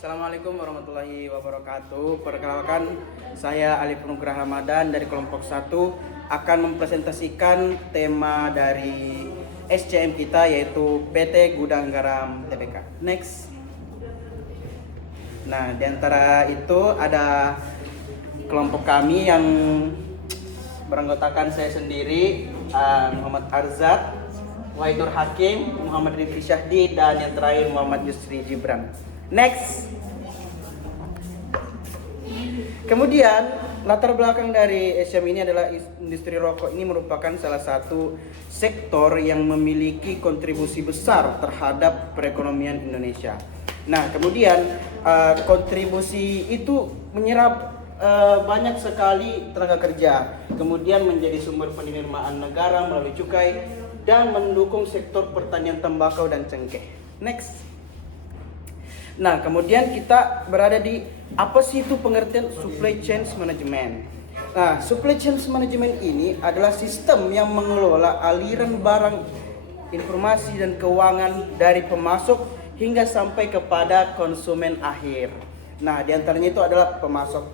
Assalamualaikum warahmatullahi wabarakatuh. Perkenalkan, saya Alif Nugraha Ramadan dari kelompok 1 akan mempresentasikan tema dari SCM kita, yaitu PT Gudang Garam Tbk. Next. Nah, di antara itu ada kelompok kami yang beranggotakan saya sendiri, Muhammad Arzat, Waidur Hakim, Muhammad Rifki Syahdi, dan yang terakhir Muhammad Yusri Gibran. Next. Kemudian latar belakang dari SCM ini adalah industri rokok ini merupakan salah satu sektor yang memiliki kontribusi besar terhadap perekonomian Indonesia. Nah, kemudian kontribusi itu menyerap banyak sekali tenaga kerja, kemudian menjadi sumber penerimaan negara melalui cukai dan mendukung sektor pertanian tembakau dan cengkeh. Next. Nah, kemudian kita berada di apa sih itu pengertian supply chain management. Nah, supply chain management ini adalah sistem yang mengelola aliran barang, informasi dan keuangan dari pemasok hingga sampai kepada konsumen akhir. Nah, di antaranya itu adalah pemasok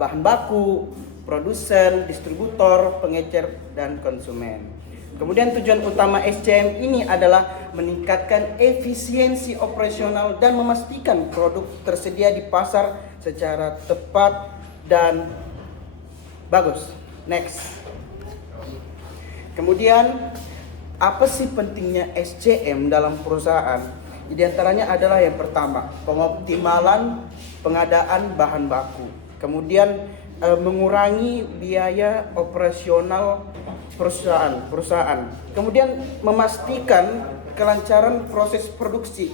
bahan baku, produsen, distributor, pengecer, dan konsumen. Kemudian tujuan utama SCM ini adalah meningkatkan efisiensi operasional dan memastikan produk tersedia di pasar secara tepat dan bagus. Next. Kemudian apa sih pentingnya SCM dalam perusahaan? Di antaranya adalah yang pertama, pengoptimalan pengadaan bahan baku. Kemudian mengurangi biaya operasional perusahaan. Kemudian memastikan kelancaran proses produksi.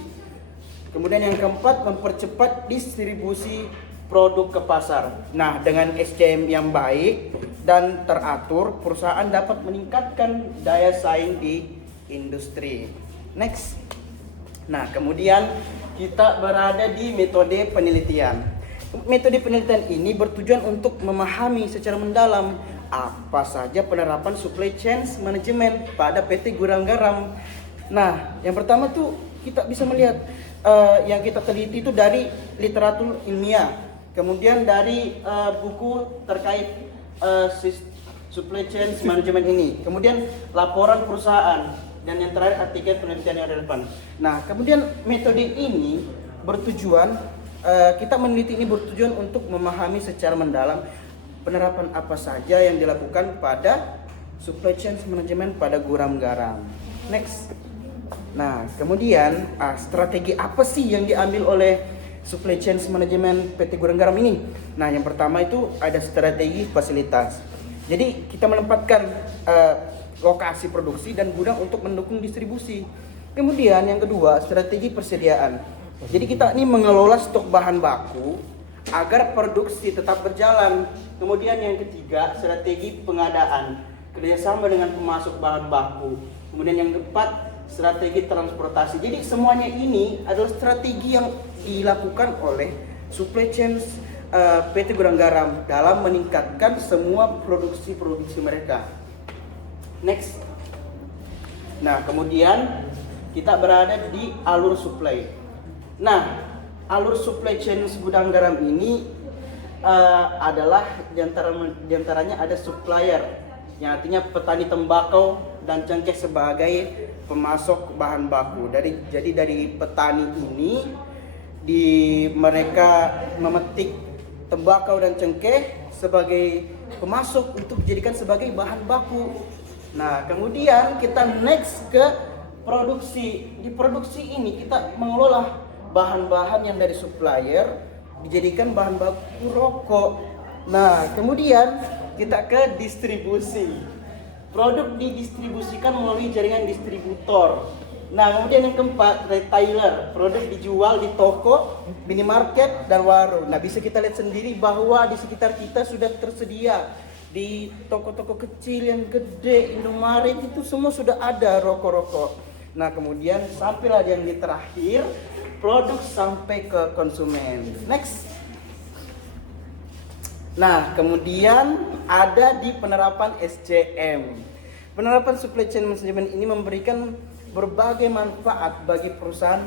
Kemudian yang keempat, mempercepat distribusi produk ke pasar. Nah, dengan SCM yang baik dan teratur, perusahaan dapat meningkatkan daya saing di industri. Next. Nah, kemudian kita berada di metode penelitian. Metode penelitian ini bertujuan untuk memahami secara mendalam apa saja penerapan supply chain management pada PT Gudang Garam. Nah, yang pertama tuh kita bisa melihat yang kita teliti itu dari literatur ilmiah, kemudian dari buku terkait supply chain management ini, kemudian laporan perusahaan, dan yang terakhir artikel penelitian yang relevan. Nah, kemudian metode ini bertujuan kita meneliti ini bertujuan untuk memahami secara mendalam penerapan apa saja yang dilakukan pada supply chain management pada Gudang Garam. Next. Nah, kemudian strategi apa sih yang diambil oleh supply chain management PT Gudang Garam ini? Nah, yang pertama itu ada strategi fasilitas. Jadi kita menempatkan lokasi produksi dan gudang untuk mendukung distribusi. Kemudian yang kedua, strategi persediaan. Jadi kita ini mengelola stok bahan baku agar produksi tetap berjalan. Kemudian yang ketiga, strategi pengadaan, kerjasama dengan pemasok bahan baku. Kemudian yang keempat, strategi transportasi. Jadi semuanya ini adalah strategi yang dilakukan oleh supply chain PT Gudang Garam dalam meningkatkan semua produksi mereka. Next. Nah, kemudian kita berada di alur supply. Nah, alur supply chain Gudang Garam ini adalah diantaranya ada supplier, yang artinya petani tembakau dan cengkeh sebagai pemasok bahan baku. Jadi dari petani ini mereka memetik tembakau dan cengkeh sebagai pemasok untuk dijadikan sebagai bahan baku. Nah, kemudian kita next ke produksi. Di produksi ini kita mengelola bahan-bahan yang dari supplier dijadikan bahan baku rokok. Nah, kemudian kita ke distribusi. Produk didistribusikan melalui jaringan distributor. Nah, kemudian yang keempat, retailer. Produk dijual di toko, minimarket, dan warung. Nah, bisa kita lihat sendiri bahwa di sekitar kita sudah tersedia di toko-toko kecil yang gede, Indomaret, itu semua sudah ada rokok-rokok. Nah, kemudian sampailah yang di terakhir, produk sampai ke konsumen. Next. Nah, kemudian ada di penerapan SCM. Penerapan supply chain management ini memberikan berbagai manfaat bagi perusahaan,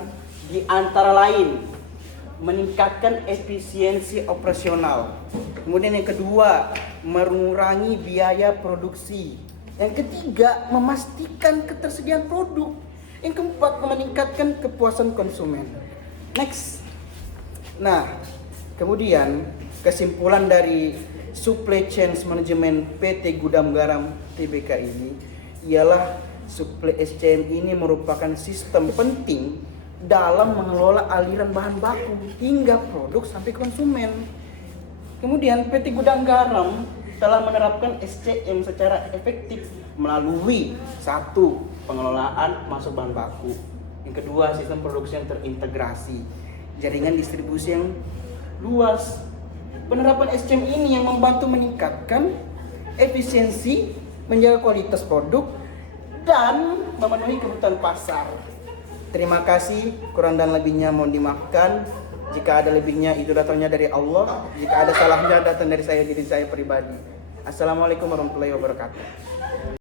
di antara lain meningkatkan efisiensi operasional. Kemudian yang kedua, mengurangi biaya produksi. Yang ketiga, memastikan ketersediaan produk. Yang keempat, meningkatkan kepuasan konsumen. Next. Nah, kemudian kesimpulan dari Supply Chain Management PT Gudang Garam Tbk ini ialah Supply SCM ini merupakan sistem penting dalam mengelola aliran bahan baku hingga produk sampai konsumen. Kemudian PT Gudang Garam telah menerapkan SCM secara efektif melalui satu, pengelolaan masuk bahan baku. Yang kedua, sistem produksi yang terintegrasi, jaringan distribusi yang luas. Penerapan SCM ini yang membantu meningkatkan efisiensi, menjaga kualitas produk, dan memenuhi kebutuhan pasar. Terima kasih, kurang dan lebihnya mohon dimaafkan. Jika ada lebihnya itu datangnya dari Allah. Jika ada salahnya datang dari saya, diri saya pribadi. Assalamualaikum warahmatullahi wabarakatuh.